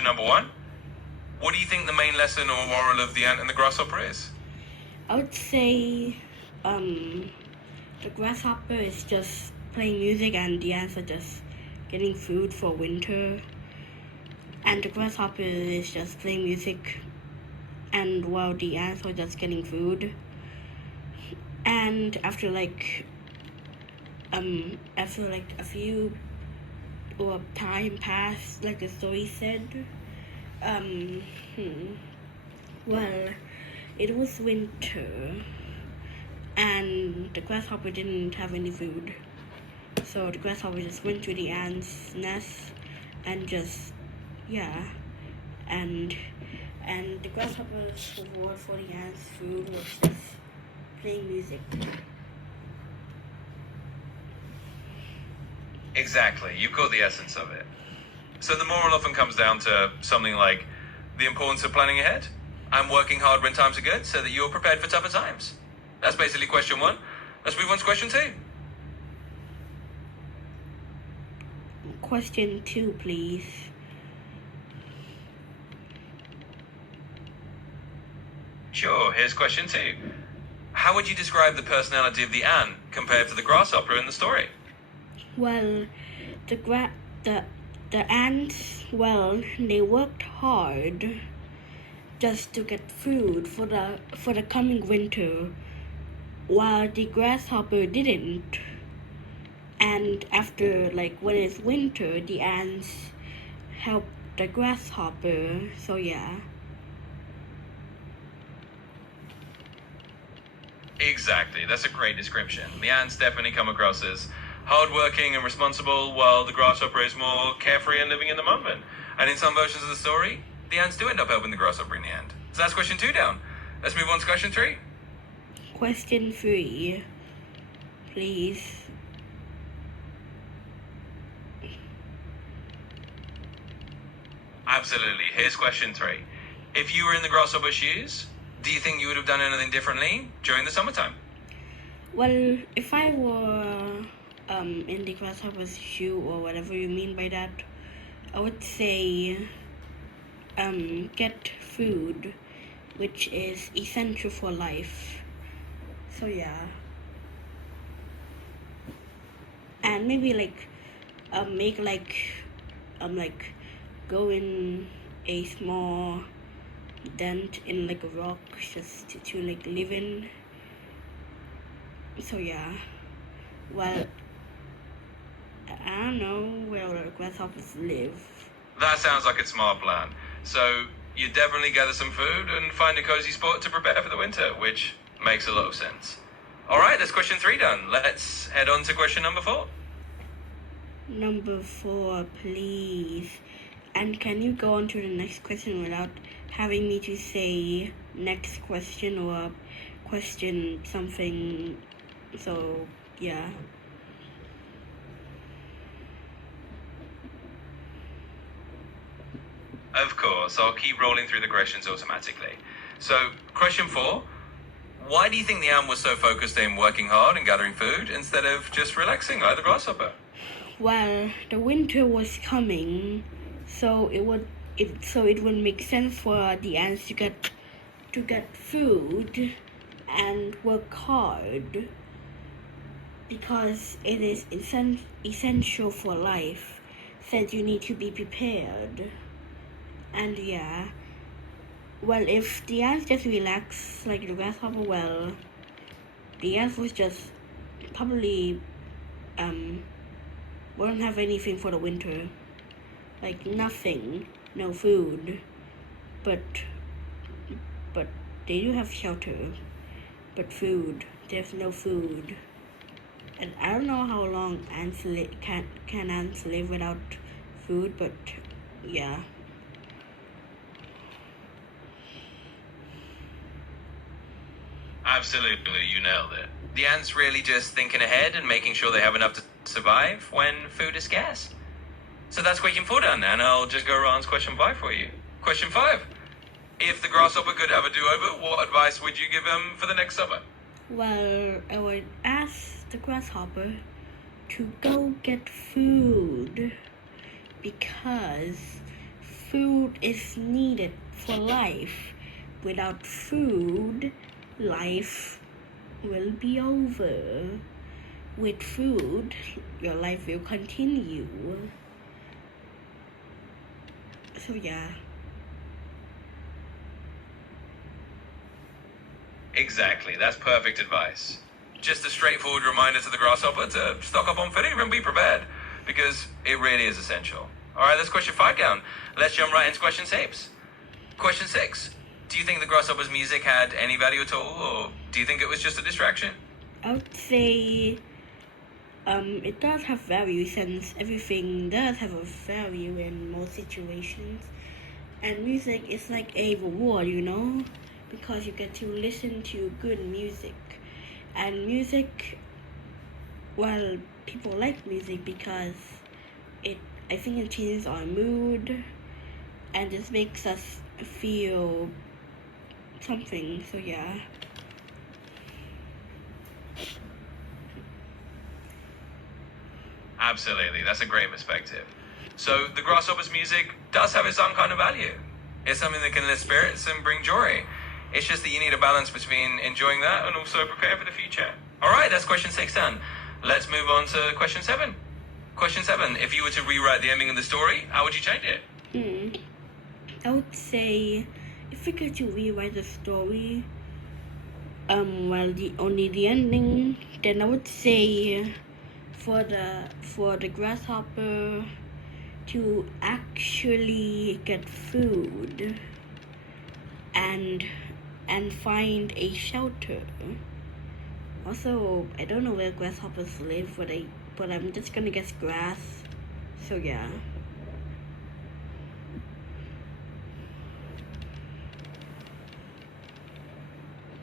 number one. What do you think the main lesson or moral of the ant and the grasshopper is? I would say the grasshopper is just playing music and the ants are just getting food for winter. And the grasshopper is just playing music and while the ants are just getting food. And after a few or time passed, like the story said, well, it was winter and the grasshopper didn't have any food. So the grasshopper just went to the ant's nest and just, yeah, and the grasshopper's reward for the ant's food was just playing music. Exactly, you caught the essence of it. So the moral often comes down to something like the importance of planning ahead and working hard when times are good so that you're prepared for tougher times. That's basically question one. Let's move on to question two. Question 2, please. Sure, here's question 2. How would you describe the personality of the ant compared to the grasshopper in the story? Well, the ants, well, they worked hard just to get food for the coming winter, while the grasshopper didn't. And after, when it's winter, the ants help the grasshopper, so yeah. Exactly, that's a great description. The ants definitely come across as hardworking and responsible, while the grasshopper is more carefree and living in the moment. And in some versions of the story, the ants do end up helping the grasshopper in the end. So that's question 2 down. Let's move on to question 3. Question 3, please. Absolutely, here's question 3. If you were in the grasshopper's shoes, do you think you would have done anything differently during the summertime? Well, if I were in the grasshopper's shoe or whatever you mean by that, I would say get food, which is essential for life. So yeah. And maybe go in a small dent in a rock just to live in. So yeah. Well, I don't know where the grasshoppers live. That sounds like a smart plan. So you definitely gather some food and find a cozy spot to prepare for the winter, which makes a lot of sense. All right, that's question 3 done. Let's head on to question number 4. Number 4, please. And can you go on to the next question without having me to say next question or question something? So, yeah. Of course, I'll keep rolling through the questions automatically. So, question 4. Why do you think the ant was so focused in working hard and gathering food instead of just relaxing like the grasshopper? Well, the winter was coming, so it would make sense for the ants to get food and work hard because it is essential for life, since you need to be prepared. And yeah, well, if the ants just relax like the grasshopper, well, the ants was just probably won't have anything for the winter, nothing, no food, but they do have shelter, but food, there's no food. And I don't know how long ants can ants live without food, but yeah. Absolutely, you nailed it. The ants really just thinking ahead and making sure they have enough to survive when food is scarce. So that's question 4 done, and I'll just go around to question 5 for you. Question 5. If the grasshopper could have a do-over, what advice would you give him for the next summer? Well, I would ask the grasshopper to go get food, because food is needed for life. Without food, life will be over. With food, your life will continue. So yeah. Exactly, that's perfect advice. Just a straightforward reminder to the grasshopper to stock up on food and be prepared, because it really is essential. Alright, that's question 5 down. Let's jump right into question 6. Question 6. Do you think the grasshopper's music had any value at all, or do you think it was just a distraction? I would say it does have value, since everything does have a value in most situations. And music is like a reward, because you get to listen to good music. And music, well, people like music because I think it changes our mood and just makes us feel something. So yeah. Absolutely, that's a great perspective. So the grasshopper's music does have its own kind of value. It's something that can lift spirits and bring joy. It's just that you need a balance between enjoying that and also prepare for the future. Alright, that's question 6 done. Let's move on to question 7. Question 7. If you were to rewrite the ending of the story, how would you change it? I would say if we get to rewrite the story, only the ending, then I would say for the grasshopper to actually get food and find a shelter. Also, I don't know where grasshoppers live, but I'm just gonna guess grass. So yeah.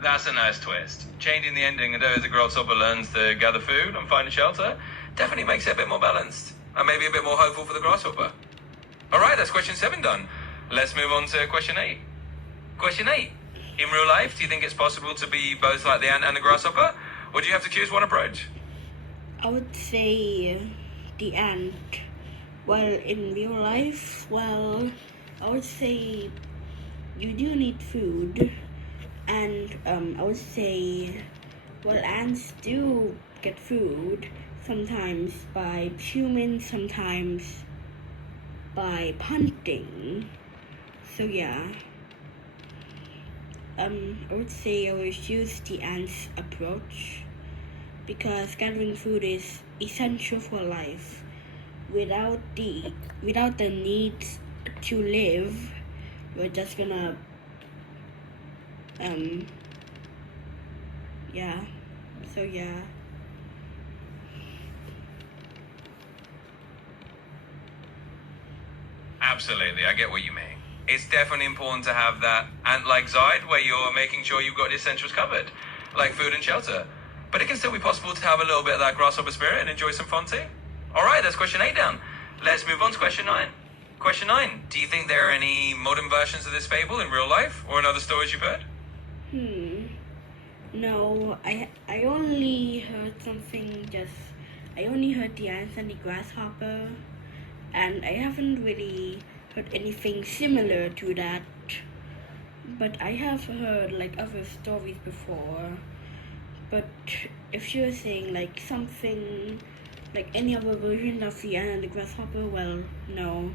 That's a nice twist. Changing the ending and as the grasshopper learns to gather food and find a shelter definitely makes it a bit more balanced and maybe a bit more hopeful for the grasshopper. Alright, that's question 7 done. Let's move on to question 8. Question 8. In real life, do you think it's possible to be both like the ant and the grasshopper? Or do you have to choose one approach? I would say the ant. Well, in real life, I would say you do need food. And I would say, ants do get food, sometimes by humans, sometimes by hunting. So yeah. I would say I would choose the ants approach because gathering food is essential for life. Without the need to live, we're just gonna yeah. So yeah. Absolutely, I get what you mean. It's definitely important to have that ant-like side where you're making sure you've got the essentials covered, like food and shelter. But it can still be possible to have a little bit of that grasshopper spirit and enjoy some fun too. Alright, that's question 8 down. Let's move on to question 9. Question 9. Do you think there are any modern versions of this fable in real life or in other stories you've heard? No, I only heard I only heard the ants and the grasshopper, and I haven't really heard anything similar to that. But I have heard like other stories before. But if you're saying like something like any other version of the ant and the grasshopper, well, no.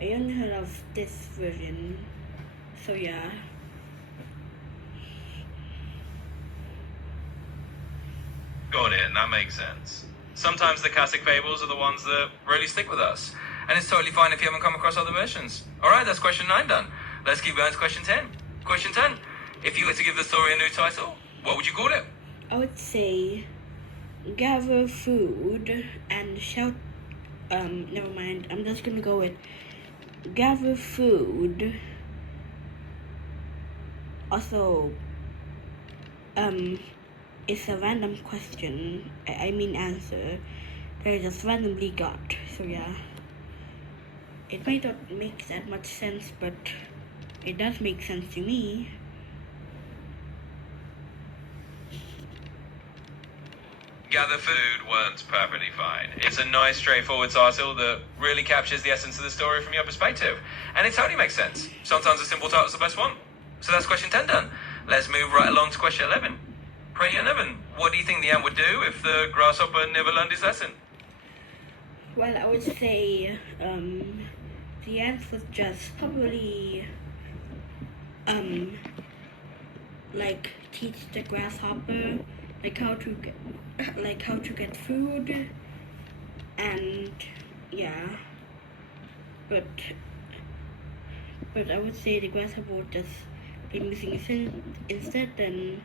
I only heard of this version. So yeah. Got it, and that makes sense. Sometimes the classic fables are the ones that really stick with us. And it's totally fine if you haven't come across other versions. Alright, that's question 9 done. Let's keep going to question 10. Question 10. If you were to give the story a new title, what would you call it? I would say gather food and shout. Never mind. I'm just gonna go with gather food. Also, it's a random question. I mean answer that I just randomly got. So yeah. It might not make that much sense, but it does make sense to me. Gather food works perfectly fine. It's a nice, straightforward title that really captures the essence of the story from your perspective. And it totally makes sense. Sometimes a simple title's the best one. So that's question 10 done. Let's move right along to question 11. Question 11. What do you think the ant would do if the grasshopper never learned his lesson? Well, I would say the ant would just probably like teach the grasshopper like how to get food, and yeah, but I would say the grasshopper would just be missing instead. Then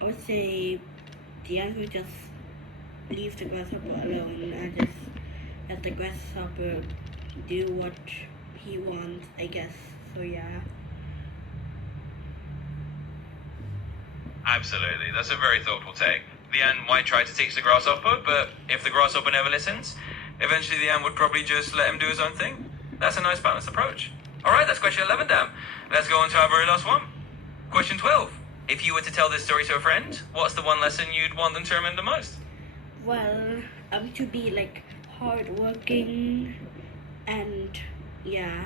I would say the ant would just leave the grasshopper alone and just let the grasshopper do what he wants, I guess. So yeah. Absolutely. That's a very thoughtful take. The ant might try to teach the grasshopper, but if the grasshopper never listens, eventually the ant would probably just let him do his own thing. That's a nice balanced approach. Alright, that's question 11 down. Let's go on to our very last one. Question 12. If you were to tell this story to a friend, what's the one lesson you'd want them to remember most? Well, to be like hardworking and yeah,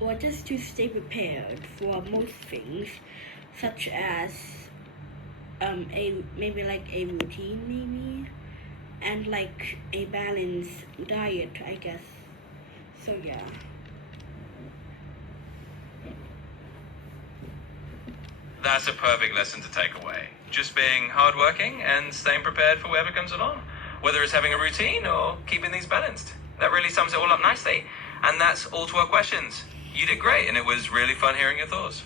or just to stay prepared for most things, such as maybe like a routine, maybe, and like a balanced diet, I guess. So yeah. That's a perfect lesson to take away. Just being hardworking and staying prepared for whatever comes along. Whether it's having a routine or keeping things balanced. That really sums it all up nicely. And that's all 12 questions. You did great, and it was really fun hearing your thoughts.